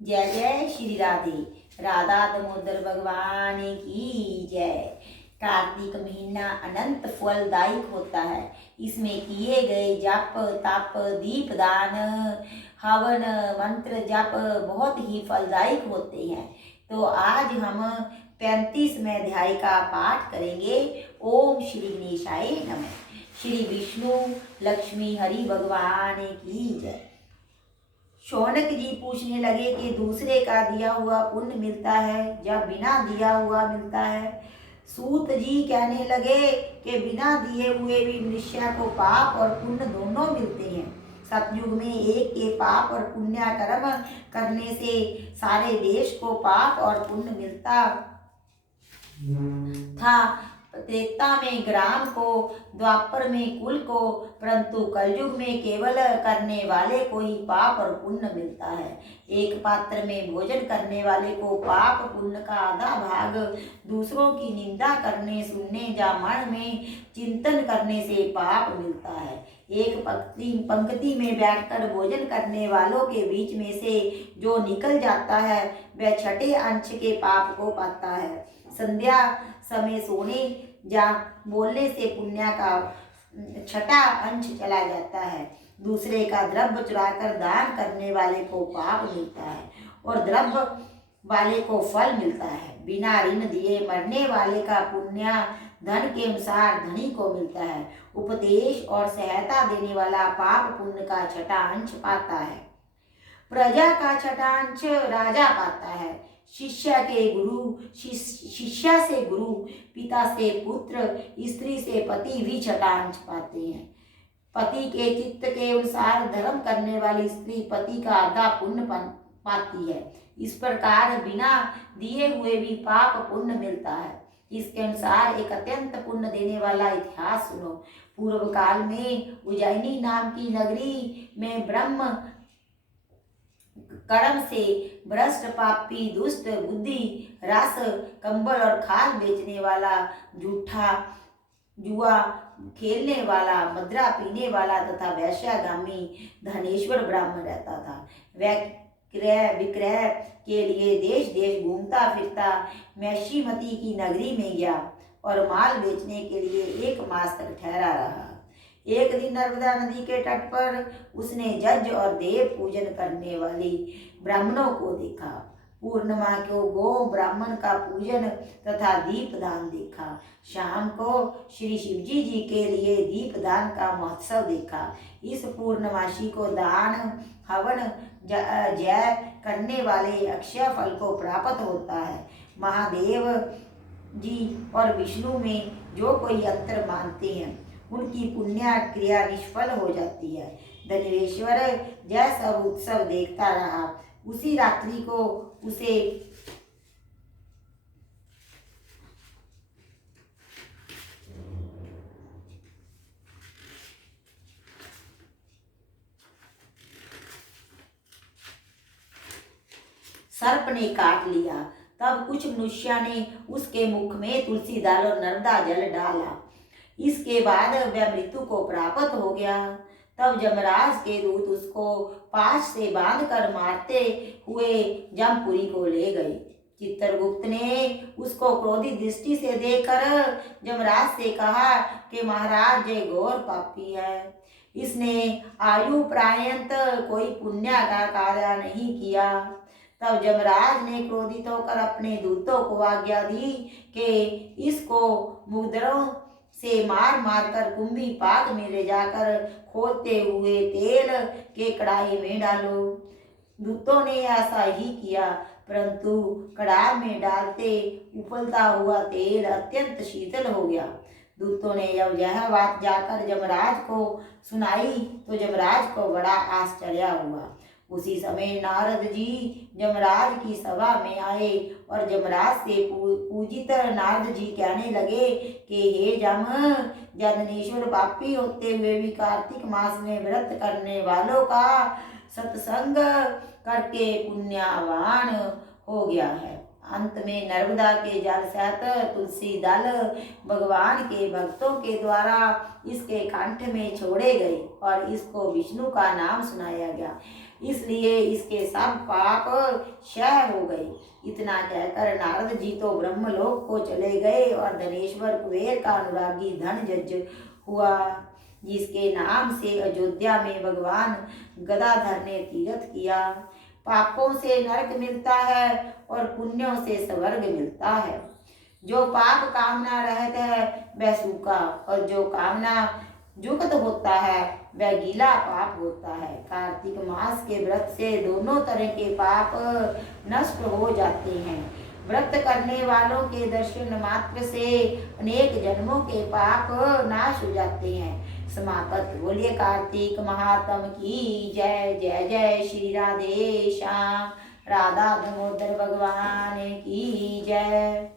जय जय श्री राधे। राधा दामोदर भगवान की जय। कार्तिक महीना अनंत फलदायक होता है। इसमें किए गए जप तप दीपदान हवन मंत्र जप बहुत ही फलदायक होते हैं। तो आज हम 35वें अध्याय का पाठ करेंगे। ओम श्री गणेशाय नमः। श्री विष्णु लक्ष्मी हरि भगवान की जय। शौनक जी पूछने लगे कि दूसरे का दिया हुआ पुण्य मिलता है या बिना दिया हुआ मिलता है। सूत जी कहने लगे कि बिना दिए हुए भी मनुष्य को पाप और पुण्य दोनों मिलते हैं। सतयुग में एक के पाप और पुण्य कर्म करने से सारे देश को पाप और पुण्य मिलता था। त्रेता में ग्राम को, द्वापर में कुल को, परंतु कलयुग में केवल करने वाले को ही पाप और पुण्य मिलता है। एक पात्र में भोजन करने वाले को पाप पुण्य का आधा भाग, दूसरों की निंदा करने सुनने या मन में चिंतन करने से पाप मिलता है। एक पंक्ति में बैठकर भोजन करने वालों के बीच में से जो निकल जाता है वह छठे अंश के पाप को पाता है। संध्या समय सोने या बोलने से पुण्य का छठा अंश चला जाता है। दूसरे का द्रव्य चुराकर दान करने वाले को पाप मिलता है और द्रव्य वाले को फल मिलता है। बिना ऋण दिए मरने वाले का पुण्य धन के अनुसार धनी को मिलता है। उपदेश और सहायता देने वाला पाप पुण्य का छठा अंश पाता है। प्रजा का छठा अंश राजा पाता है। शिष्य के गुरु, शिष्य से गुरु, पिता से पुत्र, स्त्री से पति भी छठा अंश पाते हैं। पति के चित्त के अनुसार धर्म करने वाली स्त्री पति का आधा पुण्य पाती है। इस प्रकार बिना दिए हुए भी पाप पुण्य मिलता है। इसके अनुसार एक अत्यंत पुण्य देने वाला इतिहास सुनो। पूर्व काल में उज्जैनी नाम की नगरी में ब्रह्म कर्म से भ्रष्ट पापी दुष्ट बुद्धि रस कंबल और खाल बेचने वाला, झूठा जुआ खेलने वाला, मदिरा पीने वाला तथा वैश्यागामी धनेश्वर ब्राह्मण रहता था। वह क्रय विक्रय के लिए देश देश घूमता फिरता मैशीमती की नगरी में गया और माल बेचने के लिए 1 मास तक ठहरा रहा। एक दिन नर्मदा नदी के तट पर उसने जज और देव पूजन करने वाली ब्राह्मणों को देखा। पूर्णिमा को गो ब्राह्मण का पूजन तथा दीपदान देखा। शाम को श्री शिवजी जी के लिए दीपदान का महोत्सव देखा। इस पूर्णमासी को दान हवन जय करने वाले अक्षय फल को प्राप्त होता है। महादेव जी और विष्णु में जो कोई अंतर मानते हैं उनकी पुण्य क्रिया निष्फल हो जाती है। धनेश्वर जय सब उत्सव देखता रहा। उसी रात्रि को उसे सर्प ने काट लिया। तब कुछ मनुष्य ने उसके मुख में तुलसी दाल और नर्मदा जल डाला। इसके बाद वह मृत्यु को प्राप्त हो गया। तब यमराज के दूत उसको पाश से बांधकर मारते हुए जमपुरी को ले गए। चित्रगुप्त ने उसको क्रोधित दृष्टि से देखकर यमराज से कहा कि महाराज ये घोर पापी है। इसने आयु प्रायंत कोई पुण्य का कार्य नहीं किया। तब यमराज ने क्रोधित होकर अपने दूतों को आज्ञा दी कि इसको मुद्रों से मार मार कर कुंभी पाक में ले जाकर खोलते हुए तेल के कढ़ाई में डालो। दूतों ने ऐसा ही किया, परंतु कढ़ाई में डालते उबलता हुआ तेल अत्यंत शीतल हो गया। दूतों ने जब यह बात जाकर यमराज को सुनाई तो यमराज को बड़ा आश्चर्य हुआ। उसी समय नारद जी यमराज की सभा में आए और यमराज से पूजित नारद जी कहने लगे कि हे जम, धनेश्वर पापी होते हुए भी कार्तिक मास में व्रत करने वालों का सत्संग करके पुण्यवान हो गया है। अंत में नर्मदा के जल सहित तुलसी दल भगवान के भक्तों के द्वारा इसके कंठ में छोड़े गए और इसको विष्णु का नाम सुनाया गया। इसलिए इसके सब पाप क्षय हो गए। इतना कहकर नारद जी तो ब्रह्मलोक को चले गए और धनेश्वर कुबेर का अनुरागी धनजज हुआ, जिसके नाम से अयोध्या में भगवान गदाधर ने तीर्थ किया। पापों से नरक मिलता है और पुण्यों से स्वर्ग मिलता है। जो पाप कामना रहित है वह सूखा, और जो कामना युक्त होता है वह गीला पाप होता है। कार्तिक मास के व्रत से दोनों तरह के पाप नष्ट हो जाते हैं। व्रत करने वालों के दर्शन मात्र से अनेक जन्मों के पाप नाश हो जाते हैं। समाप्त। बोलिए कार्तिक महात्म की जय। जय जय श्री राधे श्याम राधा दामोदर भगवान की जय।